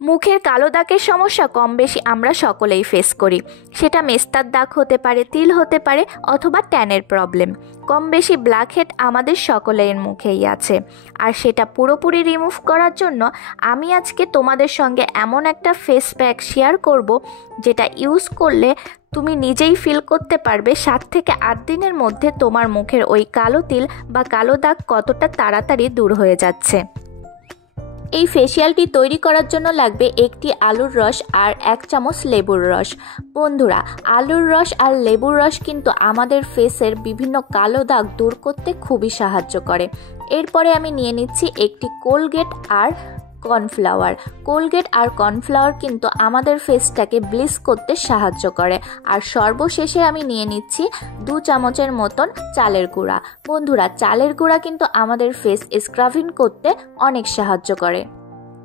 মুখের কালো দাগের সমস্যা কম বেশি আমরা সকলেই ফেস করি। সেটা মেস্তার দাগ হতে পারে, তিল হতে পারে, অথবা ট্যানের প্রবলেম। কম বেশি ব্ল্যাকহেড আমাদের সকলের মুখেই আছে। আর সেটা পুরোপুরি রিমুভ করার জন্য আমি আজকে তোমাদের সঙ্গে এমন একটা ফেস প্যাক শেয়ার করব, যেটা ইউজ করলে তুমি নিজেই ফিল করতে পারবে 7 থেকে 8 দিনের মধ্যে তোমার মুখের ওই কালো তিল বা কালো দাগ কতটা তাড়াতাড়ি দূর হয়ে যাচ্ছে। এই ফেসিয়ালটি তৈরি করার জন্য লাগবে একটি আলুর রস আর 1 চামচ লেবুর রস। বন্ধুরা, আলুর রস আর লেবুর রস কিন্তু আমাদের ফেসের বিভিন্ন কালো দাগ দূর করতে খুবই সাহায্য করে। এরপরে আমি নিয়ে নিচ্ছি একটি কোলগেট আর কর্নফ্লাওয়ার। কোলগেট আর কর্নফ্লাওয়ার কিন্তু আমাদের ফেসটাকে ব্লিচ করতে সাহায্য করে। আর সর্বশেষে আমি নিয়ে নিচ্ছি 2 চামচের মতন চালের গুঁড়া। বন্ধুরা, চালের গুঁড়া কিন্তু আমাদের ফেস স্ক্রাবিং করতে অনেক সাহায্য করে।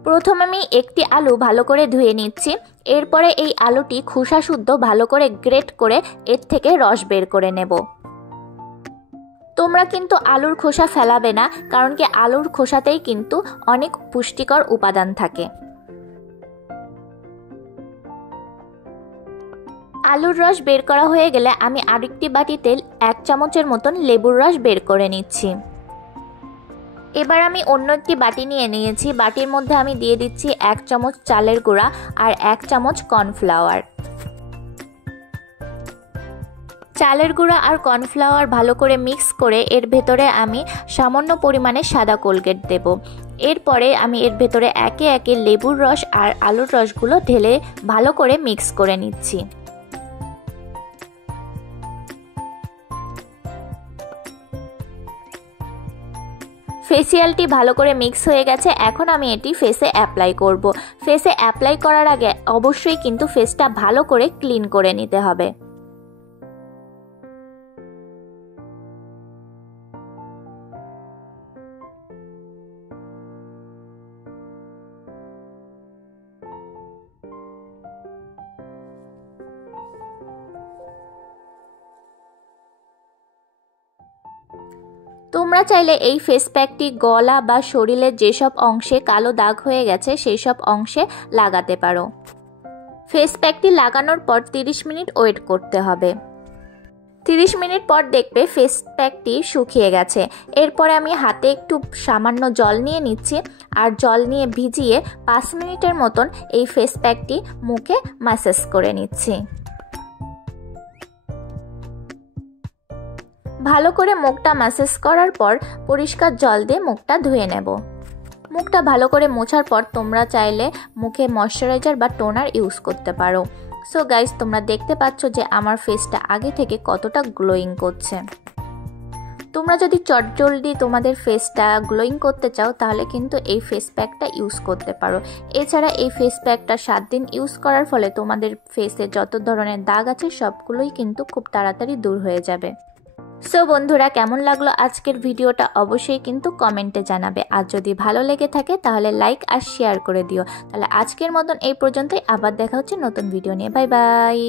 প্রথমে আমি একটি আলু ভালো করে ধুয়ে নিচ্ছি। এরপরে এই আলুটি খোসা শুদ্ধ ভালো করে গ্রেট করে এর থেকে রস বের করে নেব। তোমরা কিন্তু আলুর খোসা ফেলাবে না, কারণ কি আলুর খোসাতেই কিন্তু অনেক পুষ্টিকর উপাদান থাকে। আলুর রস বের করা হয়ে গেলে আমি আরেকটি বাটিতে 1 চামচের মতন লেবুর রস বের করে নিচ্ছি। এবার আমি অন্য একটি বাটি নিয়ে নিয়েছি। বাটির মধ্যে আমি দিয়ে দিচ্ছি 1 চামচ চালের গুঁড়া আর 1 চামচ কর্নফ্লাওয়ার। চালের গুঁড়া আর কর্নফ্লাওয়ার ভালো করে মিক্স করে এর ভেতরে আমি সামান্য পরিমাণে সাদা কোলগেট দেব। এরপরে আমি এর ভেতরে একে একে লেবুর রস আর আলুর রসগুলো ঢেলে ভালো করে মিক্স করে নিচ্ছি। ফেসিয়ালটি ভালো করে মিক্স হয়ে গেছে। এখন আমি এটি ফেসে অ্যাপ্লাই করব। ফেসে অ্যাপ্লাই করার আগে অবশ্যই কিন্তু ফেসটা ভালো করে ক্লিন করে নিতে হবে। তোমরা চাইলে এই ফেস প্যাকটি গলা বা শরীরের যেসব অংশে কালো দাগ হয়ে গেছে সেই সব অংশে লাগাতে পারো। ফেস প্যাকটি লাগানোর পর 30 মিনিট ওয়েট করতে হবে। 30 মিনিট পর দেখবে ফেস প্যাকটি শুকিয়ে গেছে। এরপরে আমি হাতে একটু সামান্য জল নিয়ে নিচ্ছি আর জল নিয়ে ভিজিয়ে 5 মিনিটের মতন এই ফেস প্যাকটি মুখে ম্যাসাজ করে নিচ্ছি। ভালো করে মুখটা ম্যাসাজ করার পর পরিষ্কার জল দিয়ে মুখটা ধুয়ে নেব। মুখটা ভালো করে মোছার পর তোমরা চাইলে মুখে ময়শ্চারাইজার বা টোনার ইউজ করতে পারো। সো গাইস, তোমরা দেখতে পাচ্ছ যে আমার ফেসটা আগে থেকে কতটা গ্লোয়িং করছে। তোমরা যদি চটজলদি তোমাদের ফেসটা গ্লোয়িং করতে চাও তাহলে কিন্তু এই ফেস প্যাকটা ইউজ করতে পারো। এছাড়া এই ফেস প্যাকটা 7 দিন ইউজ করার ফলে তোমাদের ফেসে যত ধরনের দাগ আছে সবগুলোই কিন্তু খুব তাড়াতাড়ি দূর হয়ে যাবে। সো বন্ধুরা, কেমন লাগলো আজকের ভিডিওটা অবশ্যই কিন্তু কমেন্টে জানাবে। আর যদি ভালো লেগে থাকে তাহলে লাইক আর শেয়ার করে দিও। তাহলে আজকের মতন এই পর্যন্তই। আবার দেখা হচ্ছে নতুন ভিডিও নিয়ে। Bye bye.